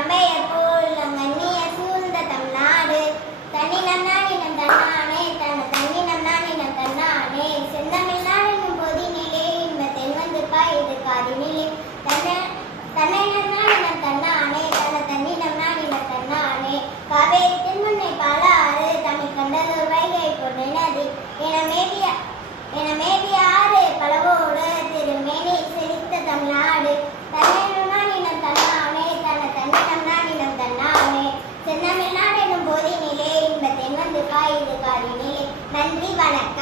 தம்பையர் போல் நங்கண்ணிய சூழ்ந்த தமிழ்நாடு தன்னினம் நாடினம் தன்னானே தன்னினம் நாடினம் தன்னானே செந்தமிழ்நாடு என்னும் போதினிலே இன்ப தென்வந்து பாயுது காதினிலே தன்னினம் நாடினம் தன்னானே தன்னினம் நாடினம் தன்னானே காவேரி தென்முன்னை பாலாறு தமிழ் கண்டலூர் வைகை பொன்னை நதி என மேவிய ஆறு பலவோடு திருமேனி செழித்த தமிழ்நாடு தன்னினம் நாடினம் தன்னானே தன்னினம் நாடினம் தன்னானே செந்தமிழ்நாடு என்னும் போதினிலே இன்ப தென்வந்து பாயுது காதினிலே. நன்றி, வணக்கம்.